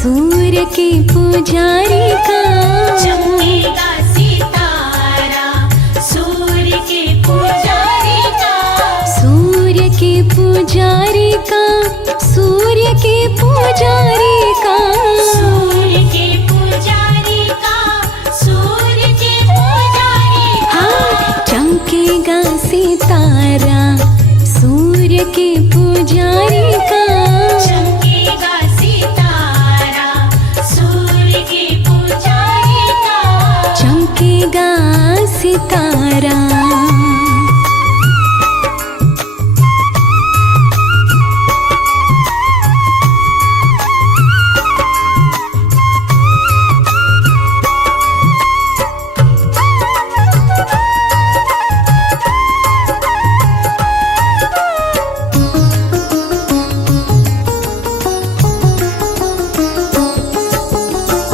सूर्य के पुजारी का चमकेगा सितारा, सूर्य के पुजारी का, सूर्य के पुजारी का, सूर्य के पुजारी का, सूर्य के पुजारी का, सूर्य के पुजारी का। हाँ चमकेगा सितारा सूर्य के पुजारी का, चमकेगा सितारा, सूर्य के पुजारी का, चमकेगा सितारा।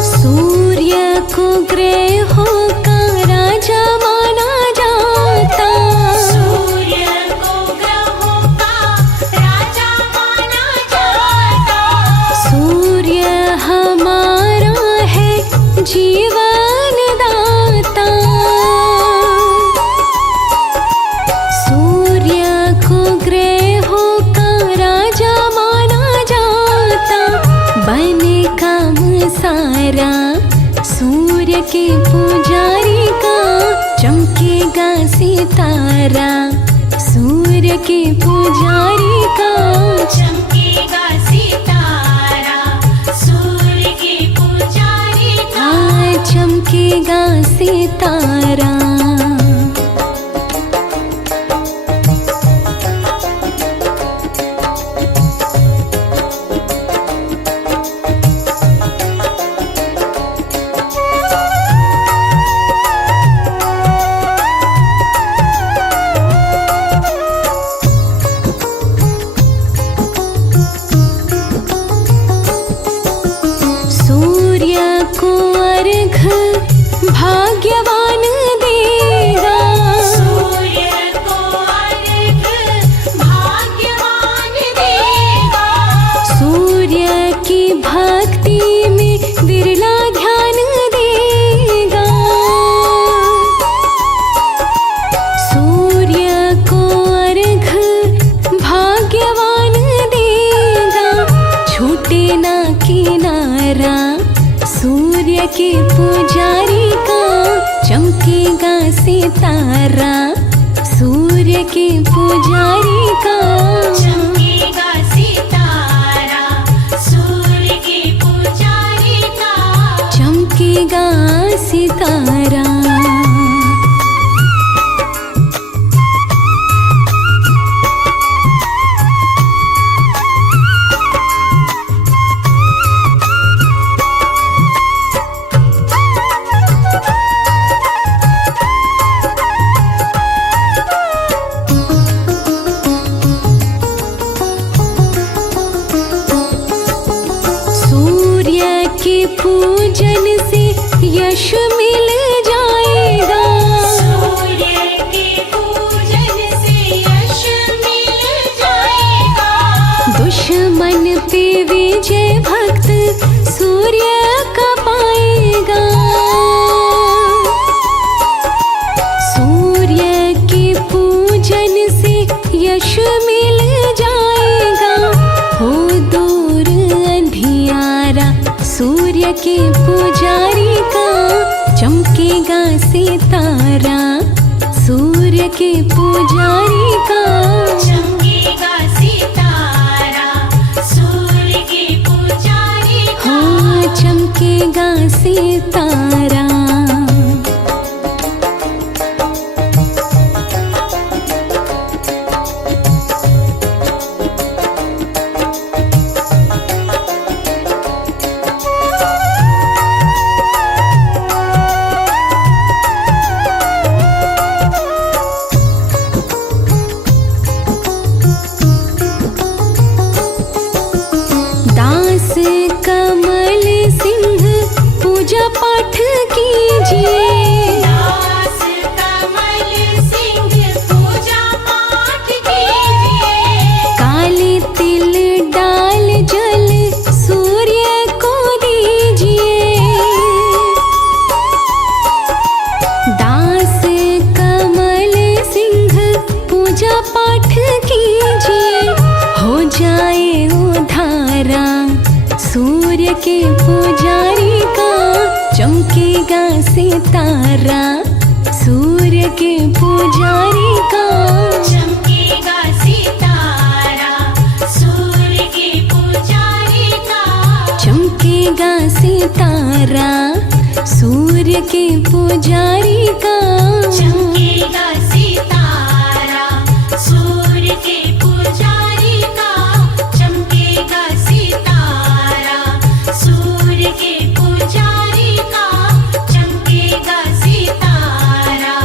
सूर्य को ग्रहों का राजा माना जाता, सूर्य को ग्रहों का राजा माना जाता, सूर्य हमारा है जीवन दाता, सूर्य को ग्रहों का राजा माना जाता, बने काम सारा सूर्य के पुजारी का, चमकेगा सितारा सूर्य के पुजारी का, चमकेगा सितारा, सूर्य के पुजारी का, चमकेगा सितारा। सूर्य को अर्घ भाग्यवान देगा, सूर्य को अर्घ भाग्यवान देगा, सूर्य की भक्ति में बिरला ध्यान देगा, सूर्य को अर्घ भाग्यवान देगा, छूटे ना किनारा सूर्य के पुजारी का, चमकेगा सितारा सूर्य के पुजारी का, चमकेगा सितारा, सूर्य के पुजारी का, चमकेगा सितारा। सूर्य के पूजन से यश मिल जाएगा, सूर्य के पूजन से यश मिल जाएगा, दुश्मन पे विजय भक्त सूर्य का पाएगा, सूर्य के पूजन से यश मिल जाएगा, हो दूर अंधियारा सूर्य के पुजारी का, चमकेगा सितारा सूर्य के पुजारी का, चमकेगा सितारा, सूर्य के पुजारी का, हाँ चमकेगा सितारा। दास कमल सिंह पूजा पाठ चमकेगा सितारा सूर्य के पुजारी का। चमकेगा सितारा सूर्य के पुजारी का। चमकेगा सितारा सूर्य के पुजारी का। चमकेगा सितारा सूर्य के पुजारी का। चमकेगा सितारा सूर्य के पुजारी का। चमकेगा सितारा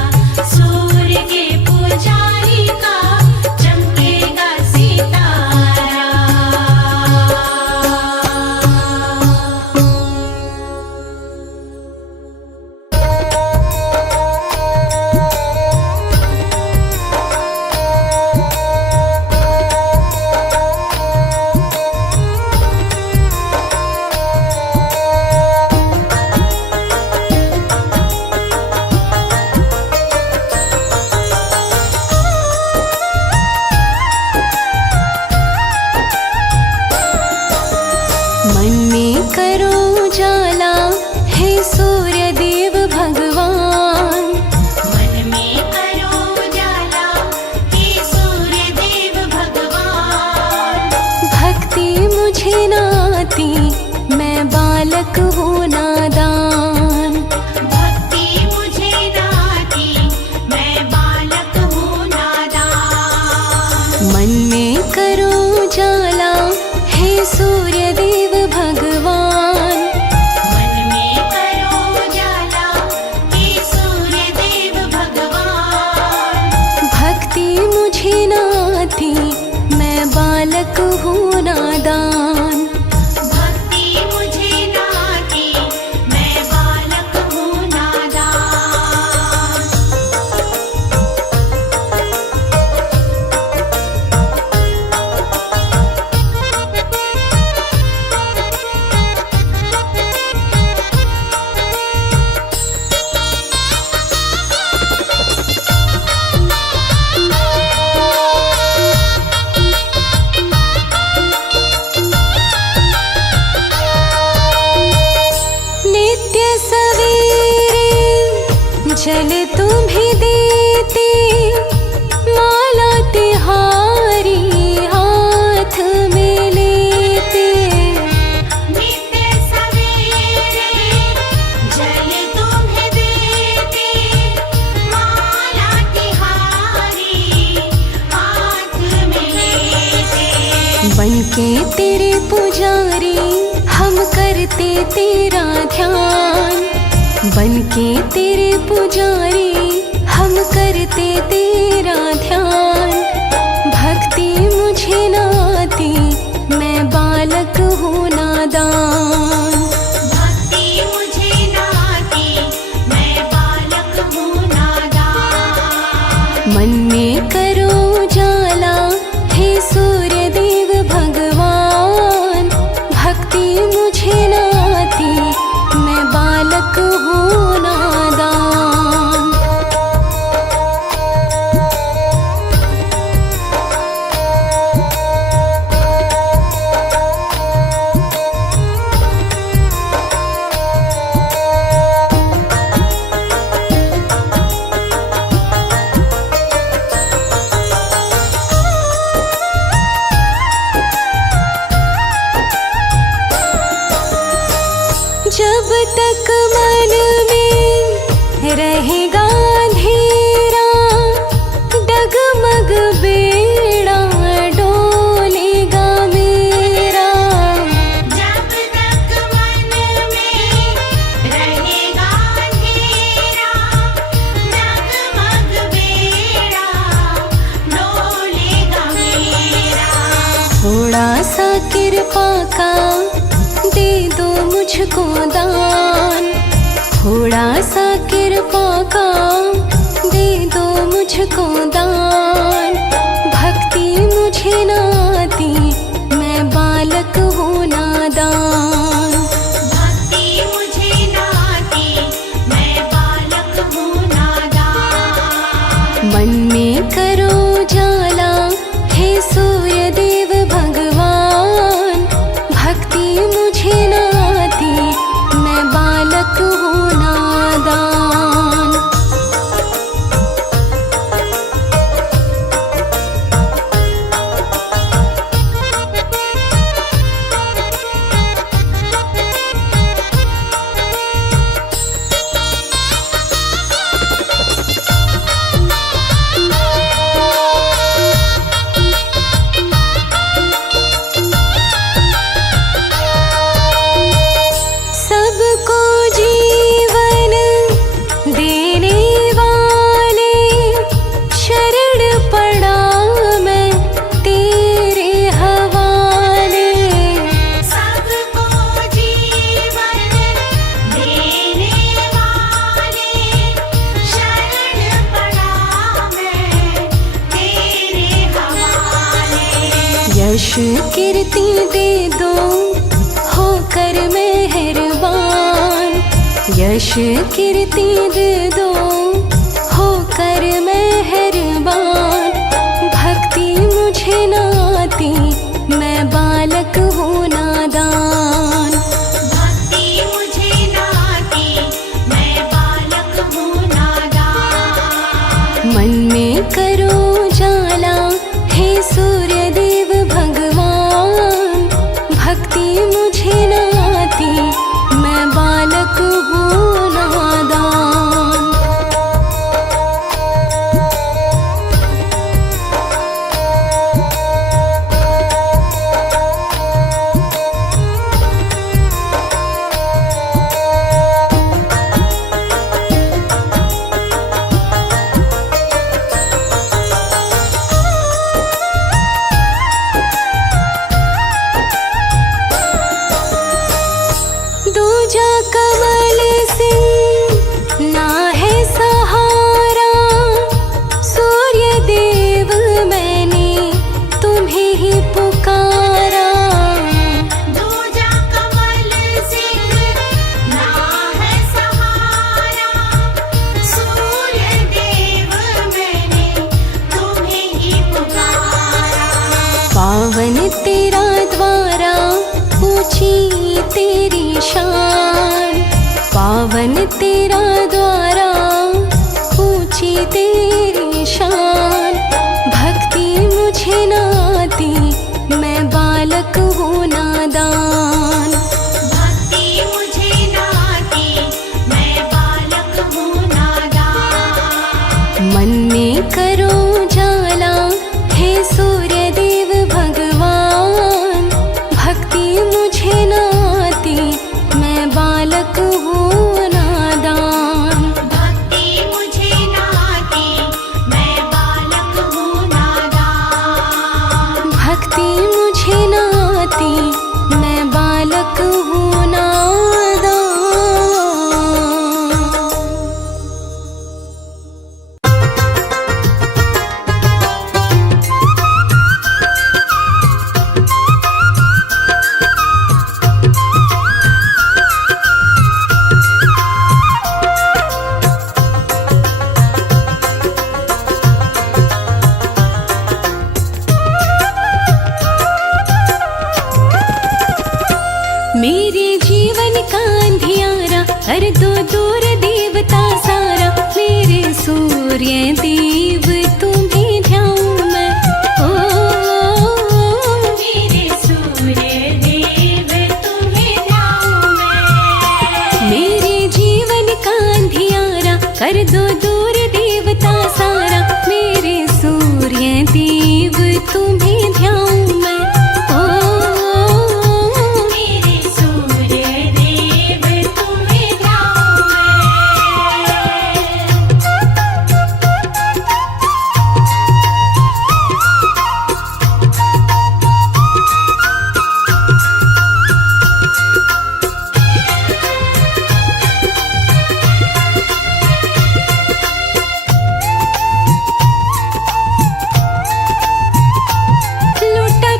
सूर्य के पुजारी का। चमकेगा सितारा। मन में करो उजाला हे सूर्य देव भगवान। मन में करो उजाला हे सूर्य देव भगवान। भक्ति मुझे न आती मैं बालक हूँ नादान। भक्ति मुझे न आती मैं बालक हूँ नादान। मन में करो उजाला हे सूर्य देव भगवान। मन में करो उजाला हे सूर्य देव भगवान। भक्ति मुझे न आती मैं बालक हूँ नादान। भक्ति मुझे न आती मैं बालक हूँ नादान। नित्य सवेरे जल तुम्हें देते माला तिहारी हाथ में लेते। नित्य सवेरे जल तुम्हें देते माला तिहारी हाथ में लेते। बनके तेरे पुजारी हम करते तेरा ध्यान। बनके तेरे पुजारी हम करते तेरा ध्यान। भक्ति मुझे न आती मैं बालक हूँ नादान। भक्ति मुझे न आती मैं बालक हूँ नादान। मन में करो उजाला हे सूर्य देव भगवान। भक्ति मुझे न आती मैं बालक हूँ नादान। जब तक मन में रहेगा अंधेरा डगमग बेड़ा डोलेगा मेरा। जब तक मन में रहेगा अंधेरा डगमग बेड़ा डोलेगा मेरा। थोड़ा सा कृपा का दे दो मुझको दान। थोड़ा सा कृपा का दे दो मुझको दान। भक्ति मुझे न आती मैं बालक हूँ नादान। भक्ति मुझे न आती मैं बालक हूँ नादान। मन में करो उजाला हे सूर्य देव भगवान। भक्ति मुझे न आती मैं बालक हूँ यश कीर्ति दे दो होकर मेहरबान, यश कीर्ति दे दो होकर मेहरबान। भक्ति मुझे न आती मैं बालक हूँ नादान, भक्ति मुझे न आती मैं बालक हूँ नादान। मन में करो जाला हे सूर्य देव भगवान, भक्ति मुझे न आती मैं बालक हूँ नादान। दूजा कमल सिंह ना है सहारा, सूर्य देव मैंने तुम्हें ही पुकारा। दूजा कमल सिंह ना है सहारा, सूर्य देव मैंने तुम्हें ही पुकारा। पावन तेरा द्वारा ऊंची तेरी शान, पावन तेरा द्वारा ऊंची तेरी शान। भक्ति मुझे न आती मैं बालक हूँ नादान, भक्ति मुझे न आती मैं बालक हूँ नादान। मन में करो जाला हे सूर्य देव भगवान, भक्ति मुझे न आती मैं बालक हूँ नादान। भक्ति मुझे न आती मैं बालक हूँ नादान। भक्ति मुझे न आती मैं बालक हूँ नादान। मेरे जीवन का अंधियारा कर दो दूर देवता सारा, मेरे सूर्य देव तुम्हें ध्याऊं मैं। ओ मेरे सूर्य देव तुम्हें ध्याऊं मैं। मेरे जीवन का अंधियारा कर दो दूर देवता सारा, मेरे सूर्य देव तुम्हें ध्याऊं मैं। ओ मेरे सूर्य देव तुम्हें ध्याऊं मैं। लुटा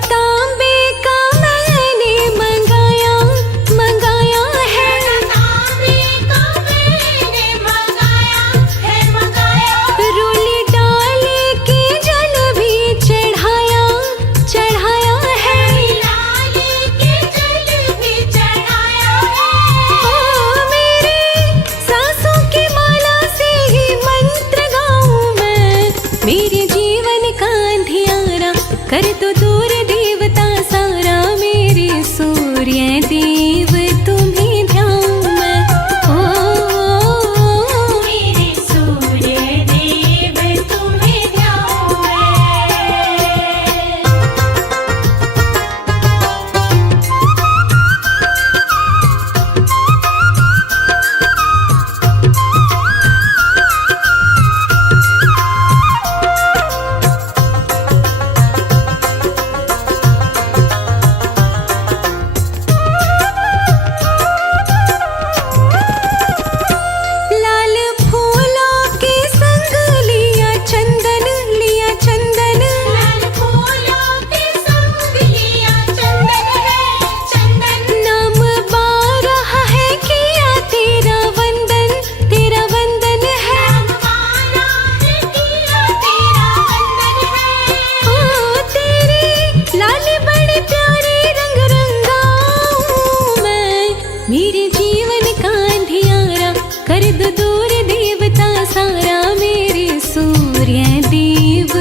कर दो दूर देवता सारा, मेरे सूर्य देव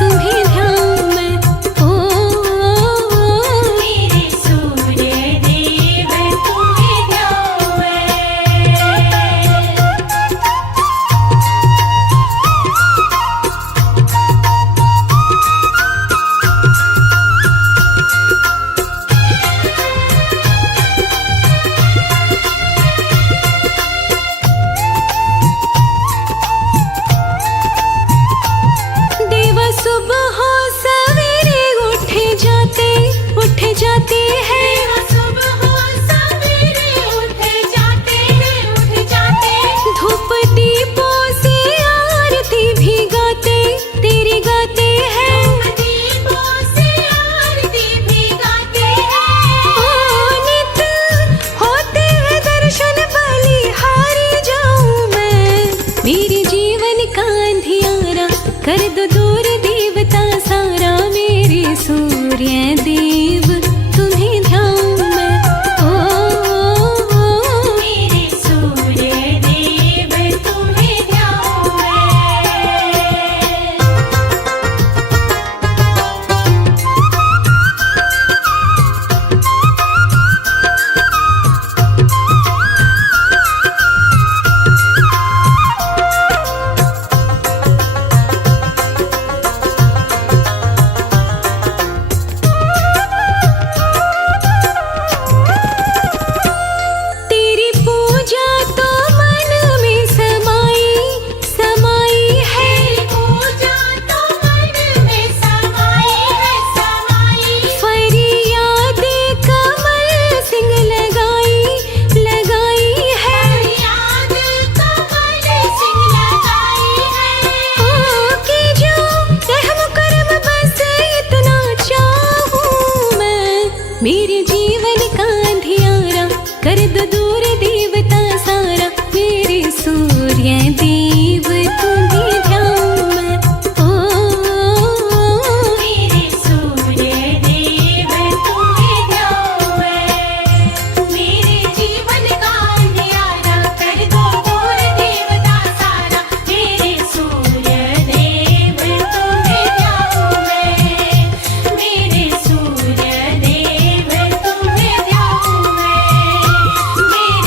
तुम्हें ध्याऊं मैं। ओ मेरे सूर्य देव तुम्हें ध्याऊं मैं। देवा सुबह सवेरे उठ जाते हैं। देवा सुबह सवेरे उठ जाते हैं, उठ जाते हैं। धूप दीपों से आरती भी गाते तेरी गाते हैं। दीपों से आरती भी गाते हैं। ओ नित होते हैं दर्शन बलिहारी जाऊं मैं। मेरे जीवन का अंधियारा कर दो दूर देवता सारा, मेरे सूर्य देव तुम्हें ध्याऊं मैं। ओ मेरे सूर्य देव तुम्हें ध्याऊं मैं। तेरी पूजा तो मन में समाई है। तेरी पूजा तो मन में समाई है, समाई। फरियाद कमल सिंह लगाई है। याद कमल सिंह लगाई है। ओ कि जो रहम करम बस इतना चाहूं मैं। मेरे जीवन का अंधियारा कर दो दूर देवता सारा, मेरे सूर्य देव तुम्हें ध्याऊं मैं। ओ मेरे सूर्य देव तुम्हें ध्याऊं मैं। मेरे जीवन का अंधियारा कर दो दूर देवता सारा, मेरे सूर्य देव तुम्हें ध्याऊं मैं। मेरे सूर्य देव तुम्हें ध्याऊं मैं। मेरे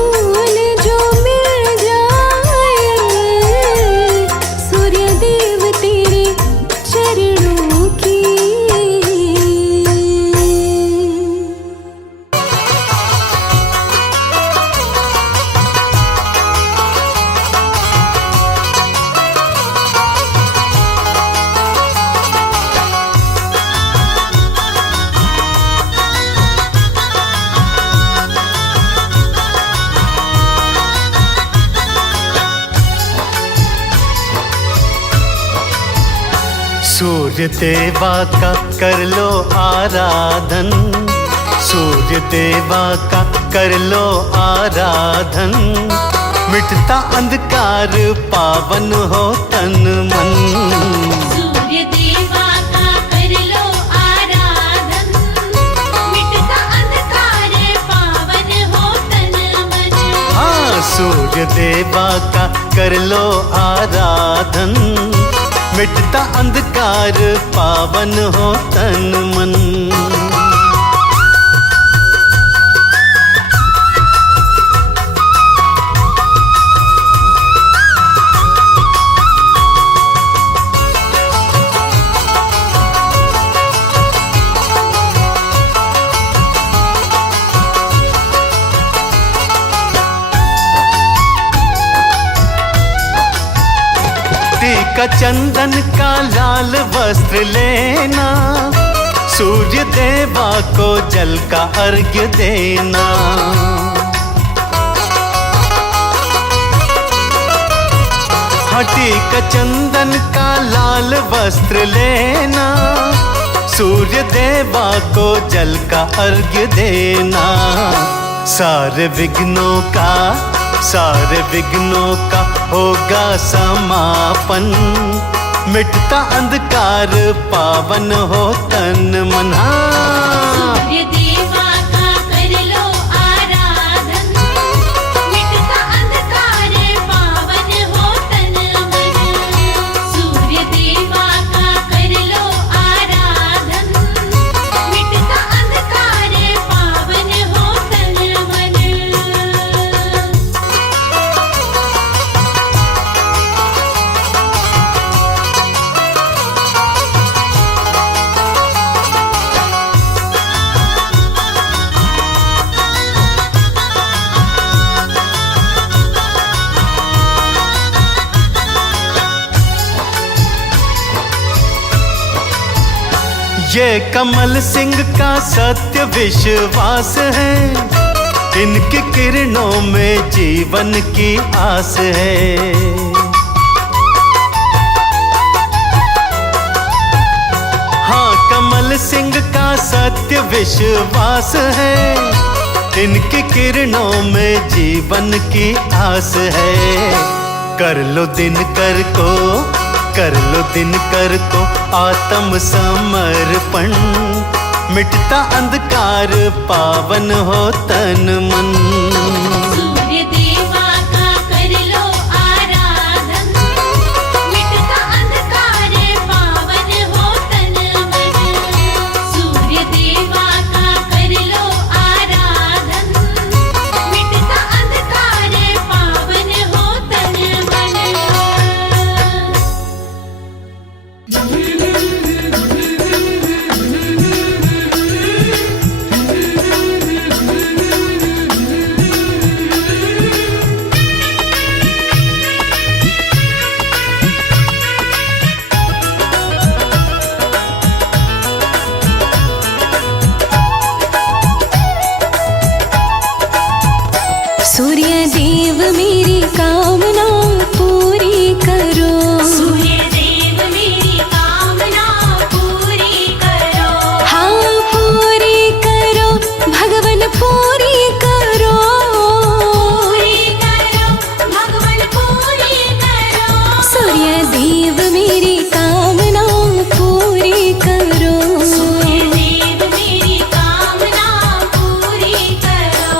फूल जो मिल जाए, सूर्य देव तेरे चरणों की। सूर्य देवा का कर लो आराधन, सूर्य देवा का कर लो आराधन, मिटता अंधकार पावन हो तन मन। सूर्य देवा का कर लो आराधन, मिटता अंधकार पावन हो तन मन। हाँ, सूर्य देवा का कर लो आराधन, मिटता अंधकार पावन हो तन मन। टीका चंदन का लाल वस्त्र लेना, सूर्य देवा को जल का अर्घ्य देना। हाँ, टीका चंदन का लाल वस्त्र लेना, सूर्य देवा को जल का अर्घ्य देना। सारे विघ्नों का होगा समापन, मिटता अंधकार पावन हो तन मन। सूर्य देवा का कर लो आराधन, मिटता अंधकार पावन हो तन मन। सूर्य देवा का कर लो आराधन, मिटता अंधकार पावन हो तन मन। ये कमल सिंह का सत्य विश्वास है, इनकी किरणों में जीवन की आस है। हाँ, कमल सिंह का सत्य विश्वास है, इनकी किरणों में जीवन की आस है। कर लो दिनकर को आत्म समर्पण, मिटता अंधकार पावन हो तन मन। सूर्य देवा का कर लो आराधन, मिटता अंधकार पावन हो तन मन। सूर्य देवा का कर लो आराधन, मिटता अंधकार पावन हो तन मन। सूर्य देव मेरी कामना पूरी करो, सूर्य देव मेरी कामना पूरी करो। हाँ पूरी करो भगवन पूरी करो, पूरी करो भगवन पूरी करो। सूर्य देव मेरी कामना पूरी करो। सूर्य देव मेरी कामना पूरी करो।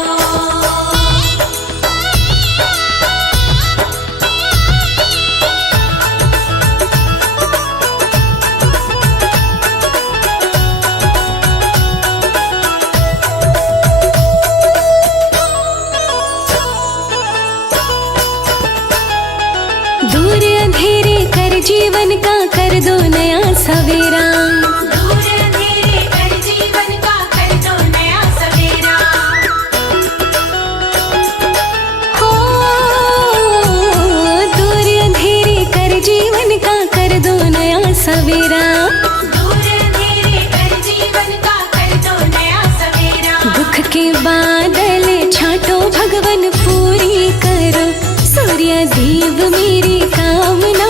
जीवन का कर दो नया सवेरा। दूर अंधेरे कर जीवन का कर दो नया सवेरा। हो दूर अंधेरे कर जीवन का कर दो नया सवेरा। दूर अंधेरे कर जीवन का कर दो नया सवेरा। दुख के बादल छाटो भगवन पूरी करो, सूर्य देव मेरी कामना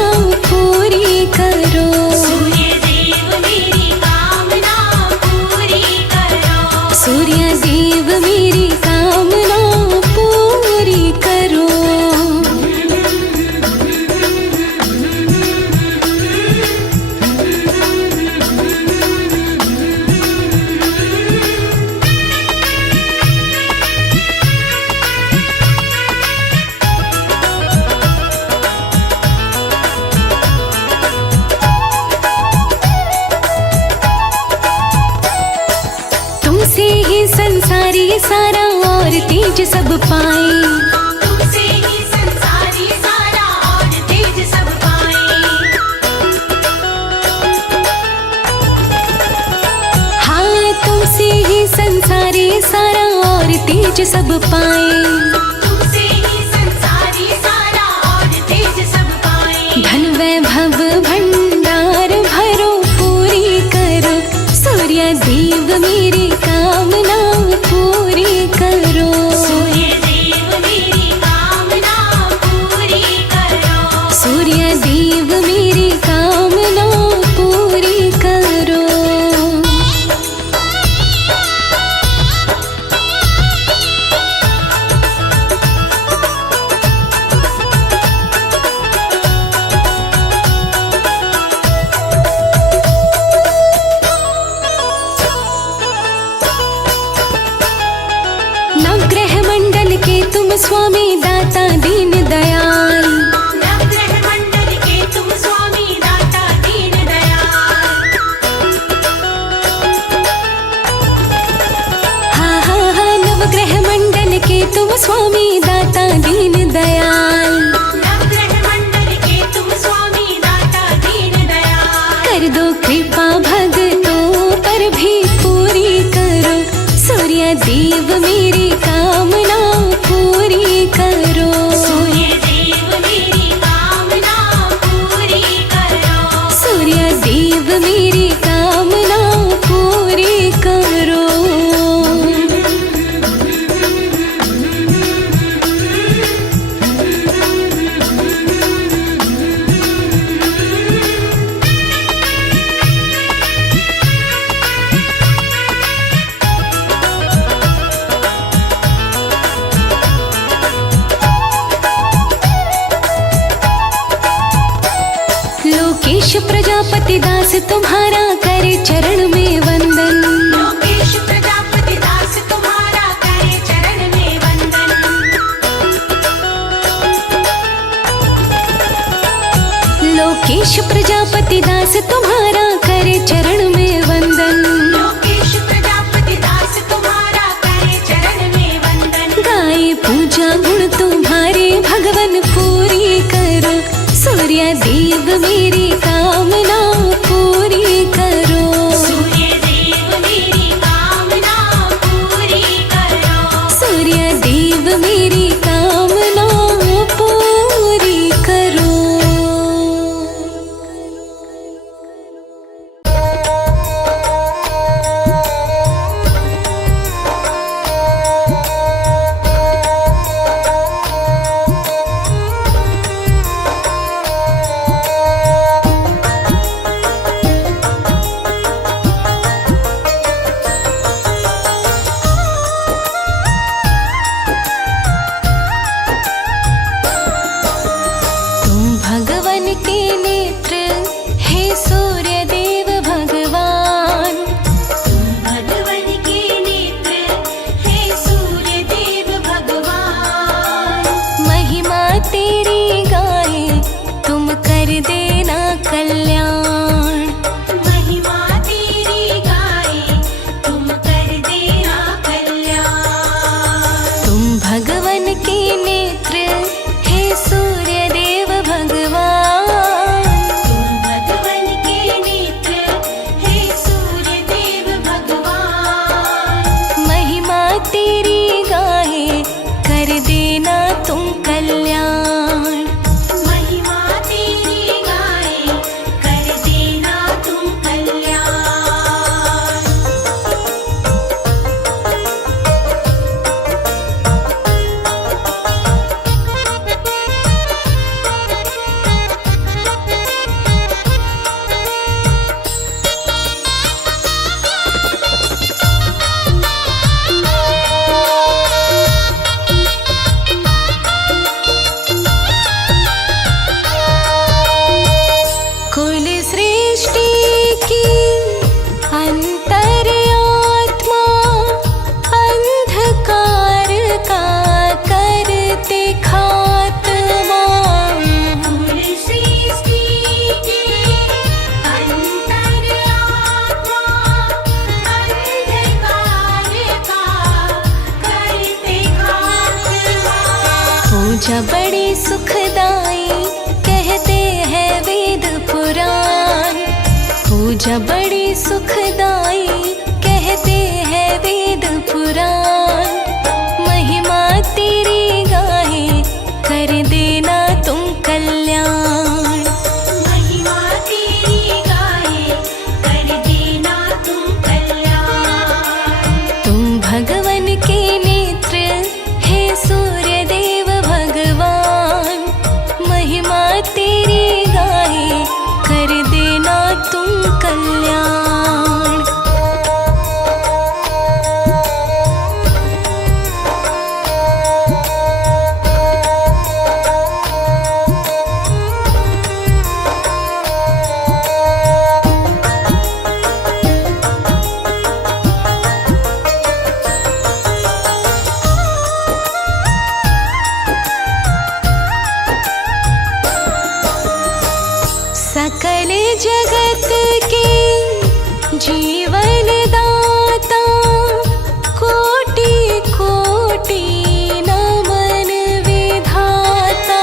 पूरी करो। सूर्य देव मेरी कामना पूरी करो। सूर्य देव मेरी कामना पूरी करो। तुमसे ही संसारी सारा और तेज सब पाए। तुमसे ही संसारी सारा और तेज सब पाए। हाँ तुमसे ही संसारी सारा और तेज सब पाए। तुमसे ही संसारी सारा और तेज सब पाए। धन वैभव भंडार भरो पूरी करो, सूर्य देव मेरी कामना पूरी करो। सूर्य देव मेरी कामना पूरी करो। सूर्य देव मेरी कामना पूरी करो। नवग्रह मंडल के तुम स्वामी दाता दीन दयाल। नवग्रह मंडल के तुम स्वामी दाता दीन दयाल। हाँ हाँ हाँ नवग्रह मंडल के तुम स्वामी दाता दीन दयाल। नवग्रह मंडल के तुम स्वामी दाता दीन दयाल। कर दो कृपा भक्तों पर भी पूरी करो, सूर्य देव मेरी कामना पूरी करो। सूर्य देव मेरी कामना पूरी करो। सूर्य देव मेरी कामना पूरी करो। लोकेश प्रजापति दास तुम्हारा करे चरण में वंदन। लोकेश प्रजापति दास तुम्हारा करे चरण में वंदन। लोकेश प्रजापति दास तुम्हारा करे चरण में वंदन। लोकेश प्रजापति दास तुम्हारा करे चरण में वंदन। गाए पूजा गुण तुम्हारे भगवन पूरी करो, सूर्य देव मेरी कामना पूरी करो। सूर्य देव मेरी कामना पूरी करो। सूर्य देव मेरी कामना पूरी करो। पूजा बड़ी सुखदाई कहते हैं वेद पुराण। पूजा बड़ी सुखदाई कहते हैं वेद पुराण। महिमा तेरी गाहे कर देना तुम कल्याण। महिमा तेरी गाए कर देना तुम कल्याण। तुम भगवन के नेत्र हे सूर्य देव भगवान। महिमा तेरी गाहे कर देना तुम कल्याण। सकल जगत के जीवन दाता कोटि कोटि नमन विधाता।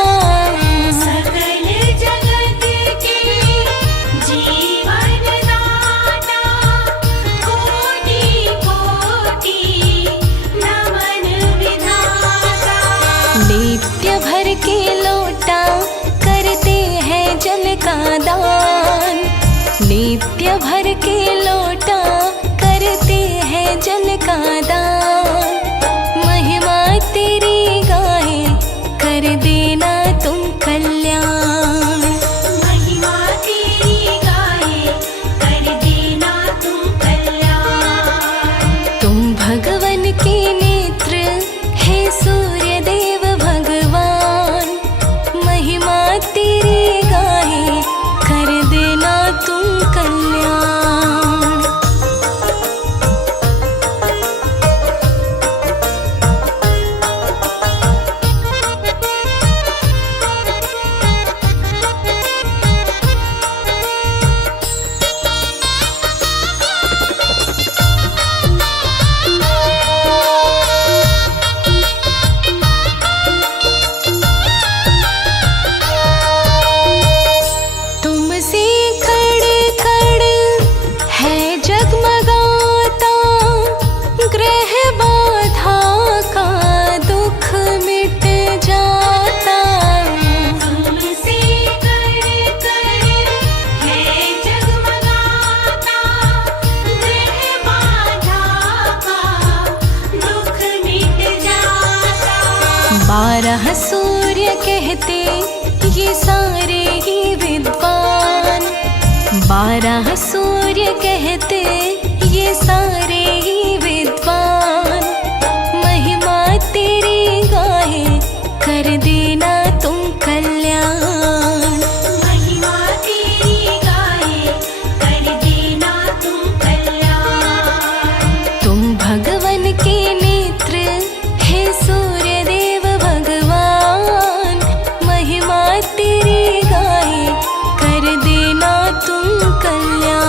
सकल जगत के जीवन दाता कोटि कोटि नमन विधाता। नित्य भर के लोटा करते हैं जल का दान। नित्य भर के लोटा करते हैं जल का दान। महिमा तेरी गाहे कर देना तुम कल्याण। महिमा तेरी गाए कर देना तुम कल्याण। तुम भगवन के नेत्र हे सूर्य देव भगवान। महिमा तेरी गाहे कर देना तुम कल्याण। तुमसे खड़ खड़ है जगमगाता। ग्रह बाधा का दुख मिट जाता। तुमसे कर है जगमगाता। ग्रह बाधा का दुख मिट जाता। 12 सूर्य कहते ये सारे ही विद्वान। 12 सूर्य कहते ये सारे ही विद्वान। महिमा तेरी गाहे कर देना तुम कल्याण। महिमा तेरी गाए कर देना तुम कल्याण। तुम भगवन के नेत्र हे सूर्य देव भगवान। महिमा तेरी गाहे कर देना तुम कल्याण।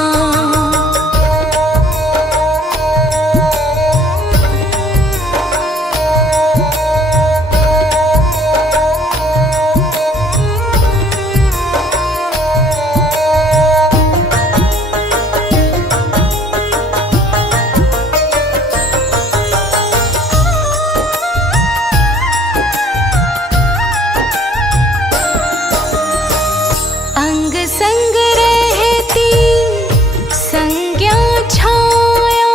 अंग संग रहती संज्ञा छाया।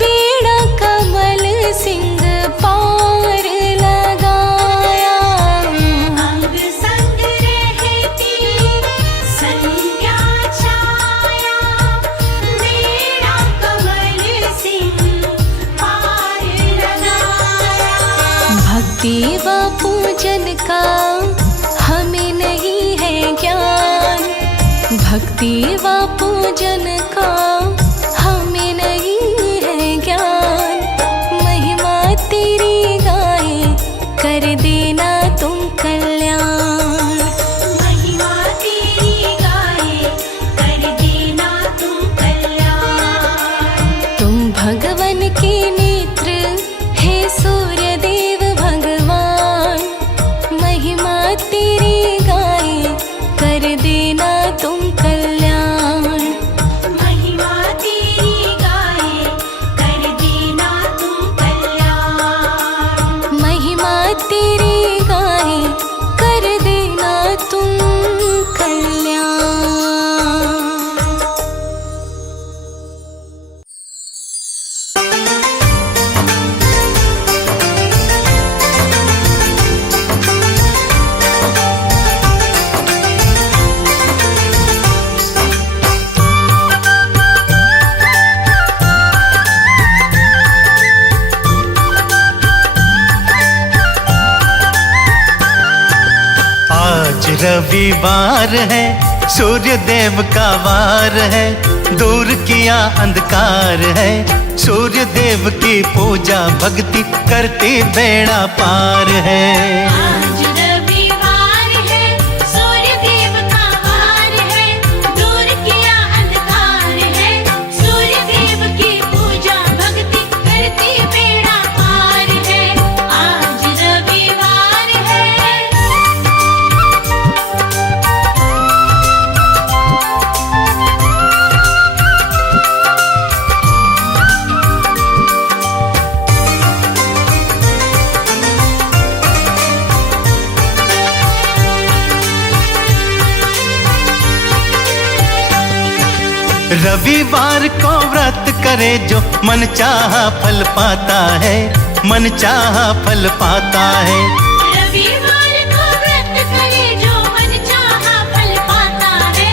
बेड़ा कमल सिंह पार लगाया। अंग संग रहती संज्ञा छाया। मेरा कमल सिंह पार लगाया। भक्ति व पूजन का हमें नहीं है ज्ञान। भक्ति व पूजन का हमें नहीं है ज्ञान। महिमा तेरी गाहे कर देना तुम कल्याण। महिमा तेरी गाए कर देना तुम कल्याण। तुम भगवन के नेत्र हे सूर्य देव भगवान। रविवार है, सूर्य देव का वार है, दूर किया अंधकार है। सूर्य देव की पूजा भक्ति करती बेड़ा पार है। आज रविवार है, सूर्य देव का वार है, दूर किया अंधकार है। सूर्य देव की पूजा भक्ति करती बेड़ा पार है। आज रविवार है। रविवार को व्रत करे जो मन चाहा फल पाता है, मन चाहा फल पाता है। रविवार को व्रत करे जो मन चाहा फल पाता है,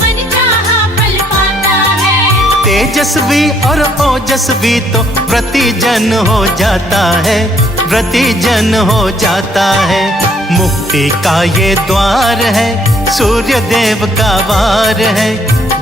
मन चाहा फल पाता है। तेजस्वी और ओजस्वी तो व्रती जन हो जाता है, व्रती जन हो जाता है। मुक्ति का ये द्वार है, सूर्य देव का वार है,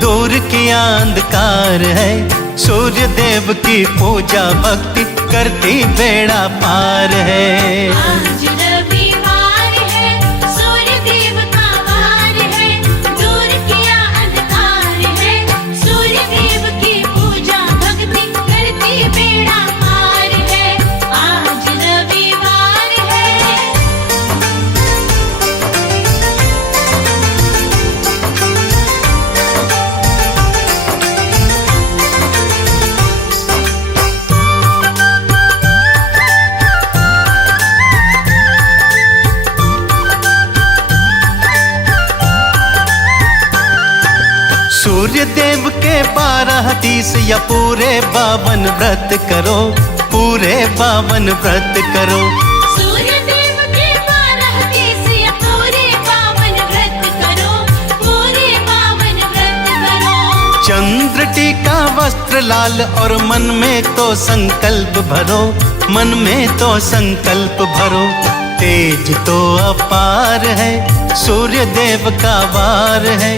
दूर किया अंधकार है। सूर्य देव की पूजा भक्ति करती बेड़ा पार है। आज रविवार है, सूर्य देव का वार है, दूर किया अंधकार है। सूर्य देव की पूजा भक्ति करती बेड़ा पार है। आज रविवार है। सूर्य देव के 12 तीस या पूरे 52 व्रत करो, पूरे 52 व्रत करो। सूर्य देव के 12 तीस या पूरे 52 व्रत करो, पूरे 52 व्रत करो। चंद्र टीका वस्त्र लाल और मन में तो संकल्प भरो, मन में तो संकल्प भरो। तेज तो अपार है, सूर्य देव का वार है,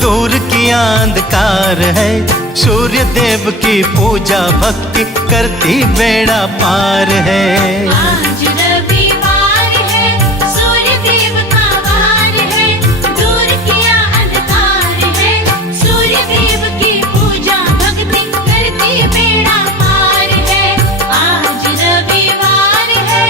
दूर किया अंधकार है। सूर्य देव की पूजा भक्ति करती बेड़ा पार है। आज रविवार है, सूर्य देव का वार है, दूर किया अंधकार है। सूर्य देव की पूजा भक्ति करती बेड़ा पार है। आज रविवार है।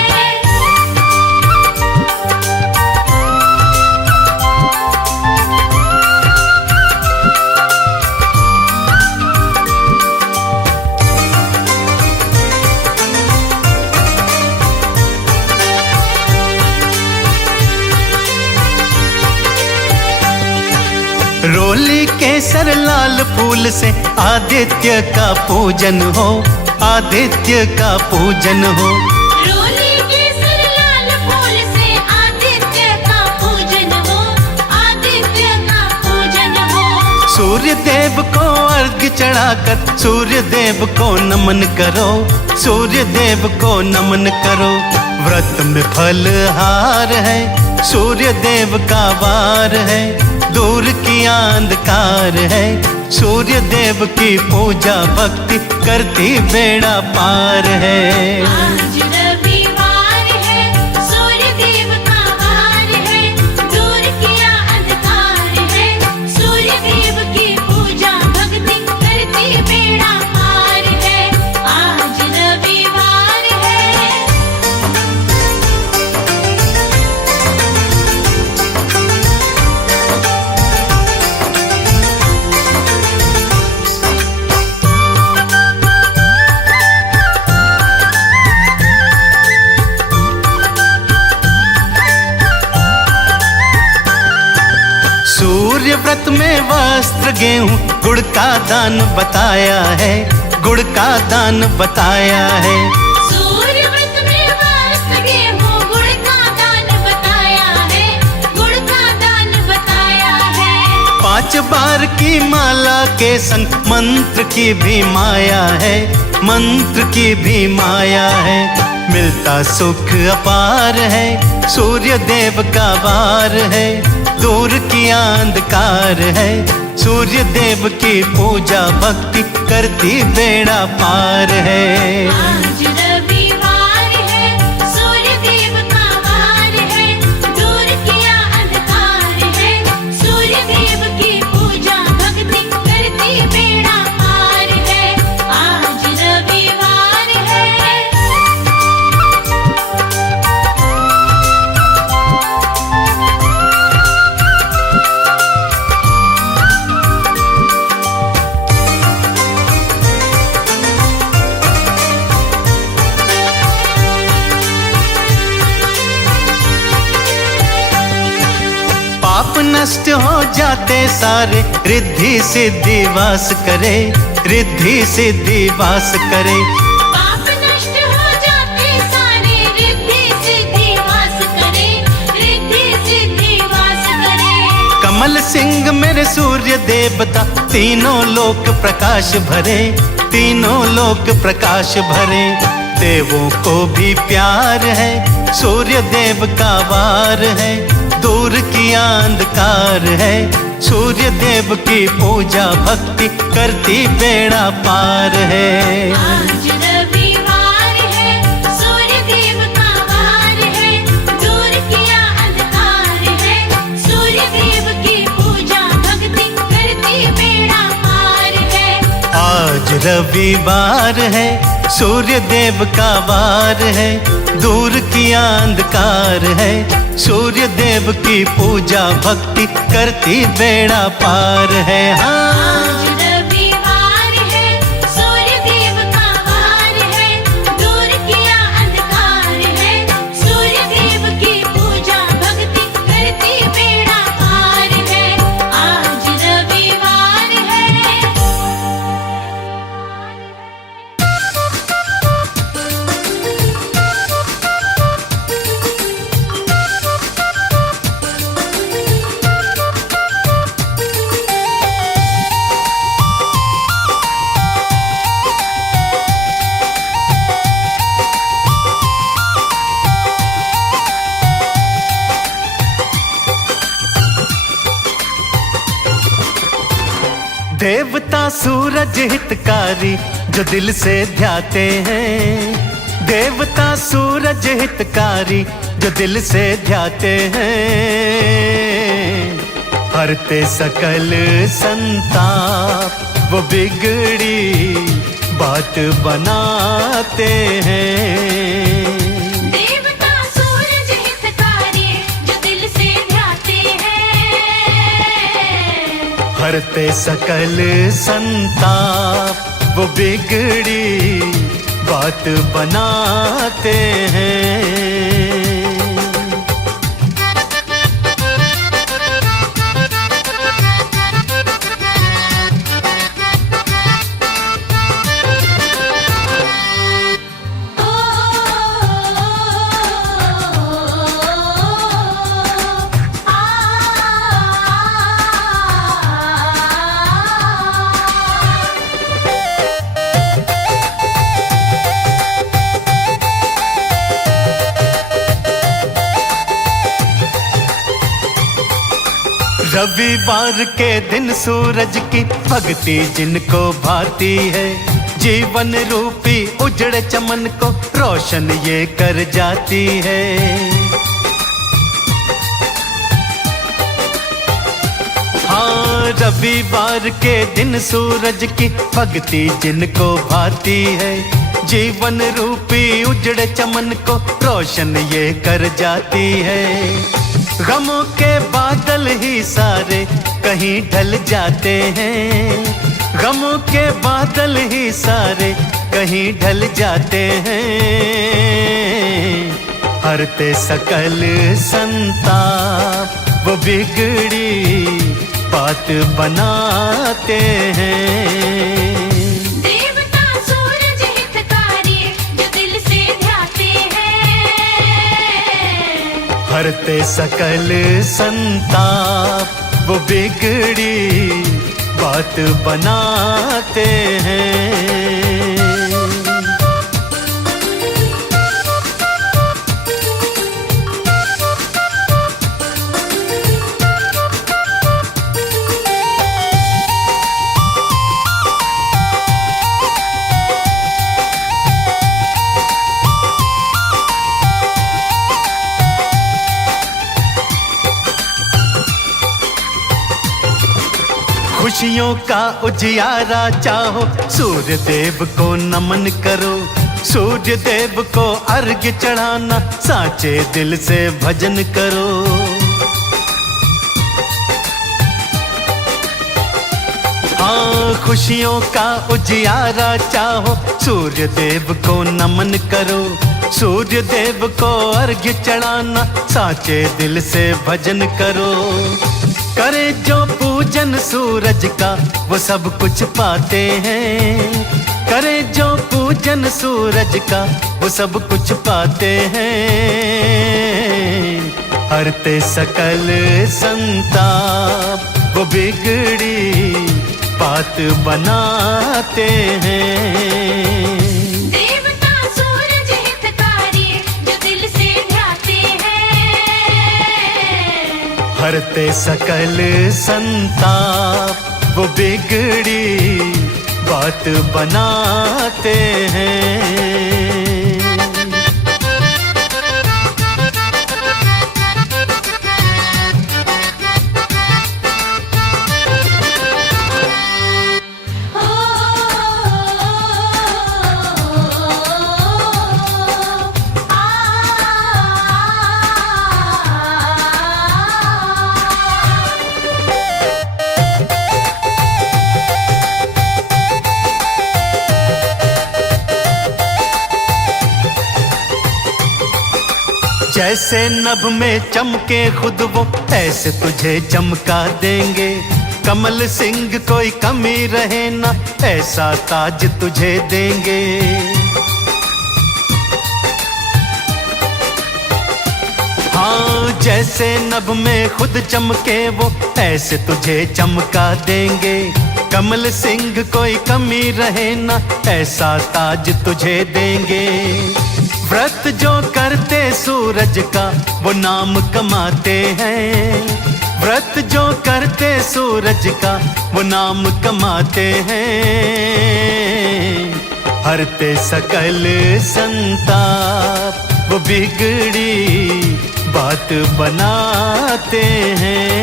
रोली केसर लाल फूल से आदित्य का पूजन हो, आदित्य का पूजन हो। रोली केसर लाल फूल से आदित्य का पूजन हो, आदित्य का पूजन हो। सूर्य देव को अर्घ्य चढ़ाकर सूर्य देव को नमन करो, सूर्य देव को नमन करो। व्रत में फलहार है, सूर्य देव का वार है, दूर किया अंधकार है। सूर्य देव की पूजा भक्ति करती बेड़ा पार है। आज रविवार है, सूर्य देव का वार है, दूर किया अंधकार है। सूर्य देव की पूजा भक्ति करती बेड़ा पार है। आज रविवार है। सूर्य व्रत में वस्त्र गेहूं गुड़ का दान बताया है, गुड़ का दान बताया है। सूर्य व्रत में वस्त्र गेहूं गुड़ का दान बताया है, गुड़ का दान बताया है। 5 बार की माला के संग मंत्र की भी माया है, मंत्र की भी माया है। मिलता सुख अपार है, सूर्य देव का वार है, दूर किया अंधकार है। सूर्य देव की पूजा भक्ति करती बेड़ा पार है। आज रविवार है, सूर्य देव का वार है, दूर किया अंधकार है। सूर्य देव की पूजा भक्ति करती बेड़ा पार है। आज रविवार है। पाप नष्ट हो जाते सारे, रिद्धि सिद्धि वास करे, रिद्धि सिद्धि वास करे। पाप नष्ट हो जाते सारे, रिद्धि सिद्धि वास करे, रिद्धि सिद्धि वास करे। कमल सिंह मेरे सूर्य देवता, तीनों लोक प्रकाश भरे, तीनों लोक प्रकाश भरे। देवों को भी प्यार है, सूर्य देव का वार है, दूर किया अंधकार है। सूर्य देव की पूजा भक्ति करती बेड़ा पार है। आज रविवार है, सूर्य देव का वार है, दूर किया अंधकार है। सूर्य देव की पूजा भक्ति करती बेड़ा पार है। आज रविवार है, सूर्य देव का वार है, दूर किया अंधकार है। सूर्य देव की पूजा भक्ति करती बेड़ा पार है। आज रविवार है, सूर्य देव का वार है, दूर किया अंधकार है। सूर्य देव की पूजा भक्ति करती बेड़ा पार है। आज रविवार है। देवता सूरज हितकारी जो दिल से ध्याते हैं, देवता सूरज हितकारी जो दिल से ध्याते हैं। हरते सकल संताप वो बिगड़ी बात बनाते हैं। देवता सूरज हितकारी जो दिल से ध्याते हैं। हरते सकल संताप वो बिगड़ी बात बनाते हैं। रविवार के दिन सूरज की भक्ति जिनको भाती है, जीवन रूपी उजड़े चमन को रोशन ये कर जाती है। हाँ, रविवार के दिन सूरज की भक्ति जिनको भाती है, जीवन रूपी उजड़े चमन को रोशन ये कर जाती है। गमों के बादल ही सारे कहीं ढल जाते हैं, गमों के बादल ही सारे कहीं ढल जाते हैं। हरते सकल संताप वो बिगड़ी बात बनाते हैं। हरते सकल संताप वो बिगड़ी बात बनाते हैं। खुशियों का उजियारा चाहो, सूर्य देव को नमन करो। सूर्य देव को अर्घ्य चढ़ाना, साचे दिल से भजन करो। हाँ, खुशियों का उजियारा चाहो, सूर्य देव को नमन करो। सूर्य देव को अर्घ्य चढ़ाना, साचे दिल से भजन करो। करे जो पूजन सूरज का, वो सब कुछ पाते हैं। करे जो पूजन सूरज का, वो सब कुछ पाते हैं। हरते सकल संताप, वो बिगड़ी बात बनाते हैं। देवता सूरज हितकारी, जो दिल से ध्याते हैं। हरते सकल संताप, वो बिगड़ी बात बनाते हैं। जैसे नभ में चमके खुद वो, ऐसे तुझे चमका देंगे। कमल सिंह कोई कमी रहे ना, ऐसा ताज तुझे देंगे। हाँ, जैसे नभ में खुद चमके वो, ऐसे तुझे चमका देंगे। कमल सिंह कोई कमी रहे ना, ऐसा ताज तुझे देंगे। व्रत जो करते सूरज का, वो नाम कमाते हैं। व्रत जो करते सूरज का, वो नाम कमाते हैं। हरते सकल संताप, वो बिगड़ी बात बनाते हैं।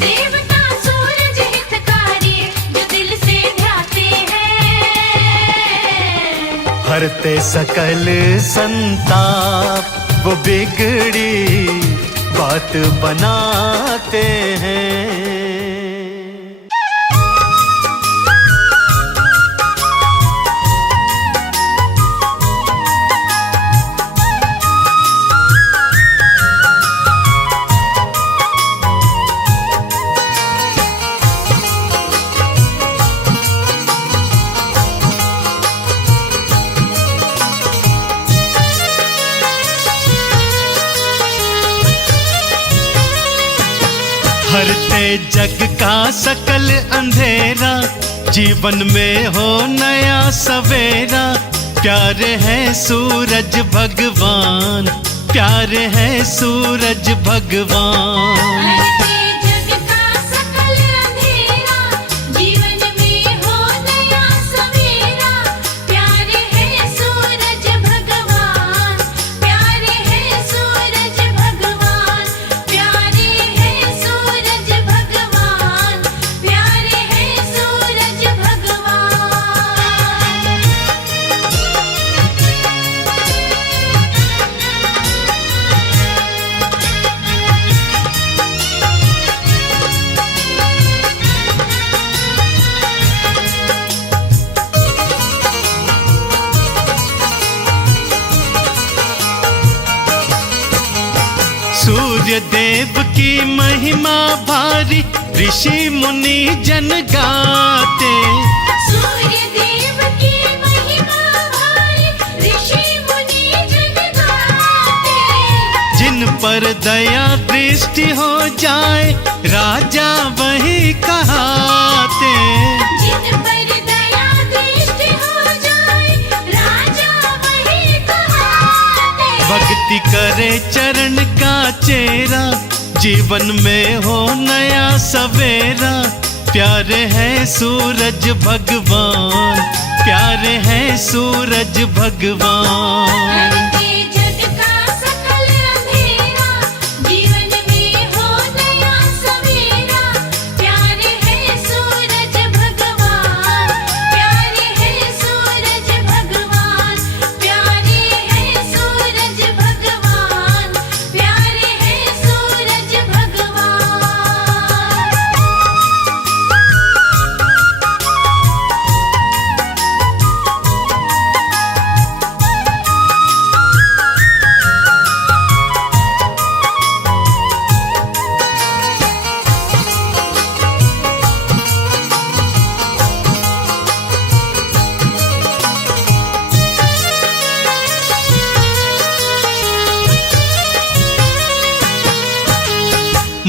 देवता सूरज हितकारी, जो दिल से ध्याते हैं। हरते सकल संताप, वो बिगड़ी बात बनाते हैं। हरते जग का सकल अंधेरा, जीवन में हो नया सवेरा। प्यारे हैं सूरज भगवान, प्यारे हैं सूरज भगवान। हरते जग का सकल अंधेरा, जीवन में हो नया सवेरा। प्यारे हैं सूरज भगवान, प्यारे हैं सूरज भगवान। प्यारे हैं सूरज भगवान, प्यारे हैं सूरज भगवान। सूर्य देव की महिमा भारी, ऋषि मुनि जन गाते। सूर्य देव की महिमा भारी, ऋषि मुनि जन गाते। जिन पर दया दृष्टि हो जाए, राजा वही कहाते। जिन पर दया दृष्टि हो जाए, राजा वही कहाते। भक्ति करे चरण का चेरा, जीवन में हो नया सवेरा। प्यारे हैं सूरज भगवान, प्यारे हैं सूरज भगवान। हरते जग का सकल अंधेरा, जीवन में हो नया सवेरा। प्यारे हैं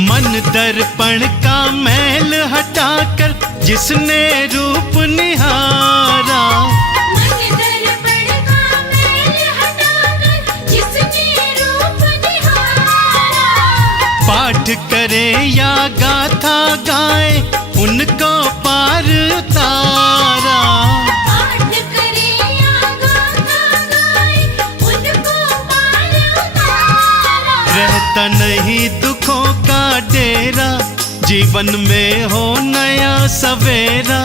मन दर्पण का मैल हटाकर जिसने रूप निहारा, मन दर्पण का मैल हटाकर जिसने रूप निहारा, पाठ करे या गाथा गाए उनको पार उतारा। पाठ करे या गाथा गाए उनको पार उतारा। रहता नहीं दुखों का डेरा, जीवन में हो नया सवेरा।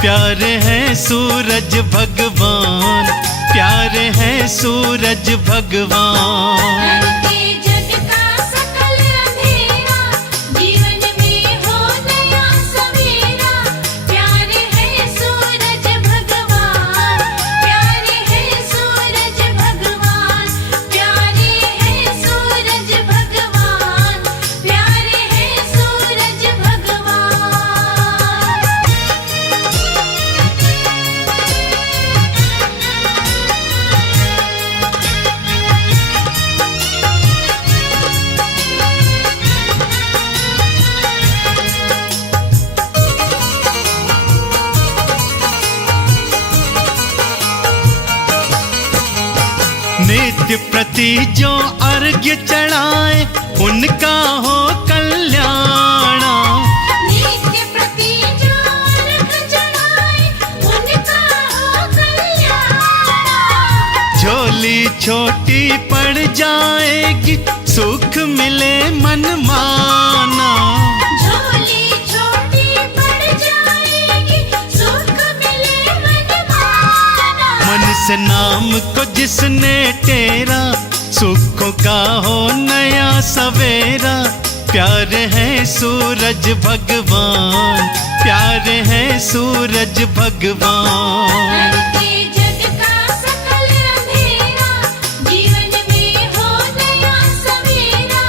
प्यारे हैं सूरज भगवान, प्यारे हैं सूरज भगवान। करके जग का सकल अंधेरा, जीवन में हो नया सवेरा। प्यारे हैं सूरज भगवान, प्यारे हैं सूरज भगवान, प्यारे हैं सूरज भगवान, प्यारे हैं सूरज भगवान। नित्य प्रति जो अर्घ्य चढ़ाए उनका हो कल्याण। नित्य प्रति जो अर्घ चढ़ाए उनका हो कल्याण। झोली छोटी पड़ जाएगी सुख मिले मन माना। झोली छोटी पड़ जाएगी सुख मिले मन माना। मन से नाम को जिसने टेरा, सुखों का हो नया सवेरा। प्यारे हैं सूरज भगवान, प्यारे हैं सूरज भगवान। करके जग का सकल अंधेरा, जीवन में हो नया सवेरा।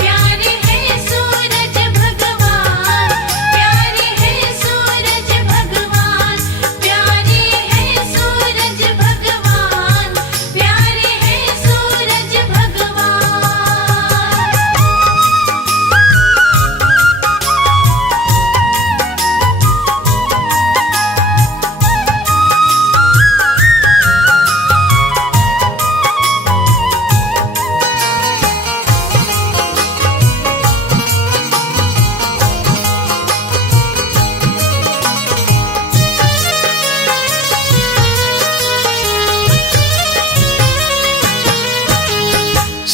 प्यारे हैं सूरज भगवान, प्यारे हैं सूरज भगवान, प्यारे हैं सूरज भगवान, प्यारे हैं सूरज भगवान।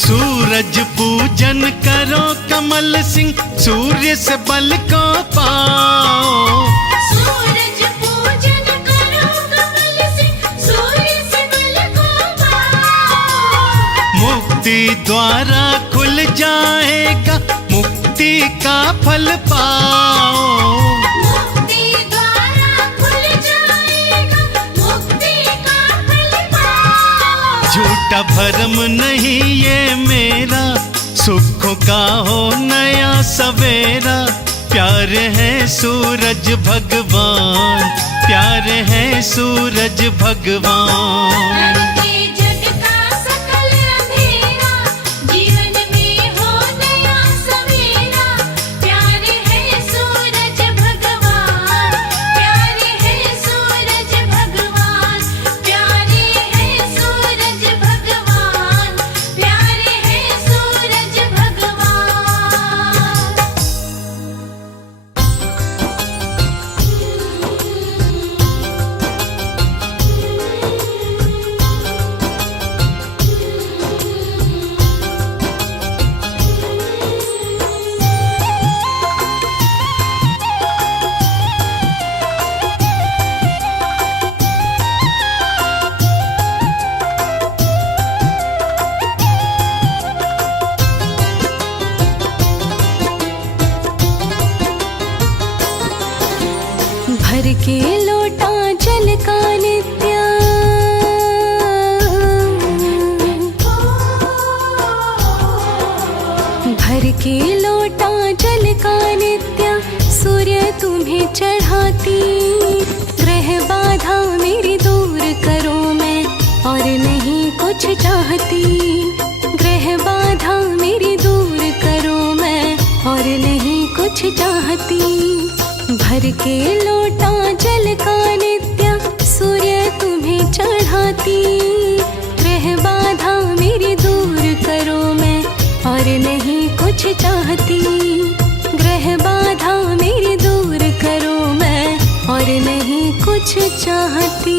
सूरज पूजन करो कमल सिंह, सूर्य से बल को पाओ। सूरज पूजन करो कमल सिंह, सूर्य से बल को पाओ। मुक्ति द्वारा खुल जाएगा, मुक्ति का फल पाओ। मुक्ति द्वारा खुल जाएगा, मुक्ति का फल पाओ। झूठा भरम नहीं ये मेरा, सुखों का हो नया सवेरा। प्यारे हैं सूरज भगवान, प्यारे हैं सूरज भगवान। करके जग का सकल अंधेरा, जीवन में हो नया सवेरा। प्यारे हैं सूरज भगवान, प्यारे हैं सूरज भगवान, प्यारे हैं सूरज भगवान, प्यारे हैं सूरज भगवान। भर के लोटा जल का नित्य, भर के लोटा जल का नित्य, सूर्य तुम्हें चढ़ाती। ग्रह बाधा मेरी दूर करो मैं, और नहीं कुछ चाहती। ग्रह बाधा मेरी दूर करो मैं, और नहीं कुछ चाहती। भर के लोटा जल का नित्य सूर्य तुम्हें चढ़ाती। ग्रह बाधा मेरी दूर करो मैं और नहीं कुछ चाहती। ग्रह बाधा मेरी दूर करो मैं और नहीं कुछ चाहती।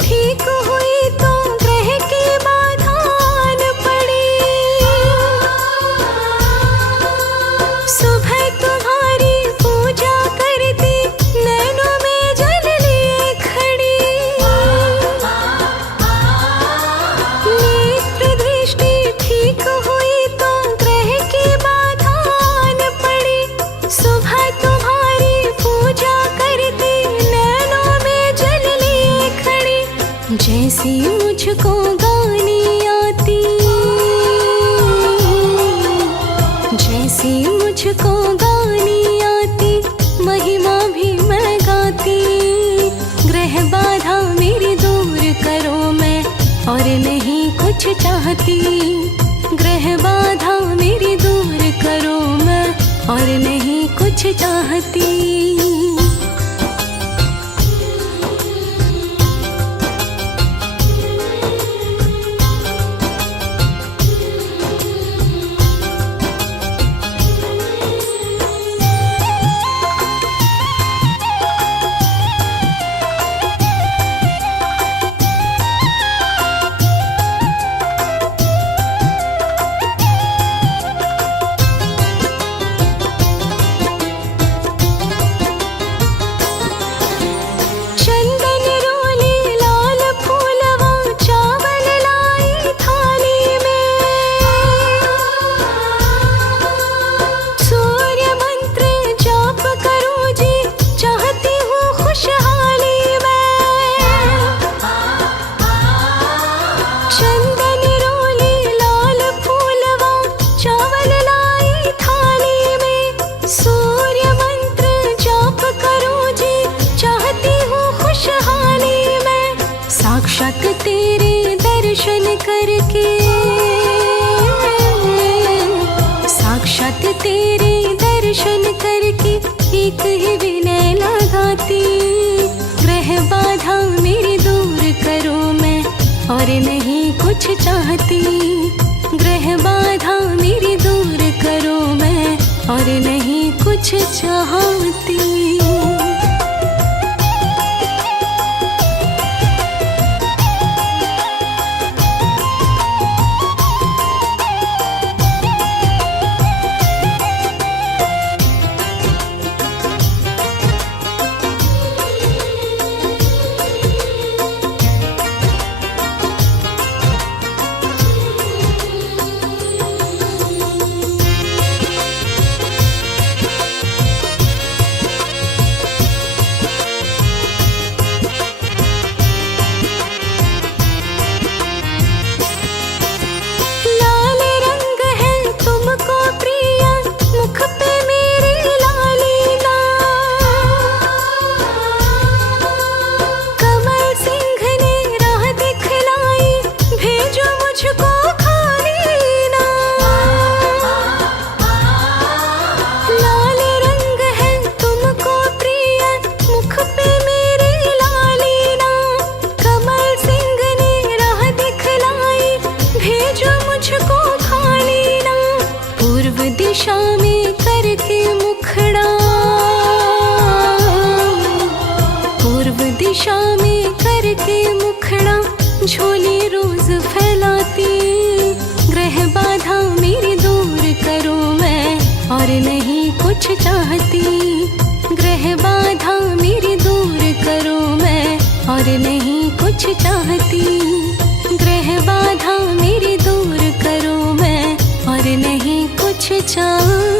ठीक हुई तो ग्रह की बाधा न पड़ी। सुबह तुम्हारी पूजा करती नैनों में जल लिए खड़ी। नेत्र दृष्टि ठीक हुई तो ग्रह की बाधा न पड़ी। सुबह तुम्हारी पूजा करती नैनों में जल लिए खड़ी। जैसी मुझको गानी आती, जैसी मुझको गानी आती, महिमा भी मैं गाती। ग्रह बाधा मेरी दूर करो मैं और नहीं कुछ चाहती। ग्रह बाधा मेरी दूर करो मैं और नहीं कुछ चाहती। साक्षात तेरे दर्शन करके, साक्षात तेरे दर्शन करके एक ही विनय लगाती। ग्रह बाधा मेरी दूर करो मैं और नहीं कुछ चाहती। ग्रह बाधा मेरी दूर करो मैं और नहीं कुछ चाहती। दिशा में करके मुखड़ा, पूर्व दिशा में करके मुखड़ा झोली रोज फैलाती। ग्रह बाधा मेरी दूर करो मैं और नहीं कुछ चाहती। ग्रह बाधा मेरी दूर करो मैं और कुछ चाहती, ग्रह बाधा मेरी दूर करो मैं और नहीं कुछ चाहती।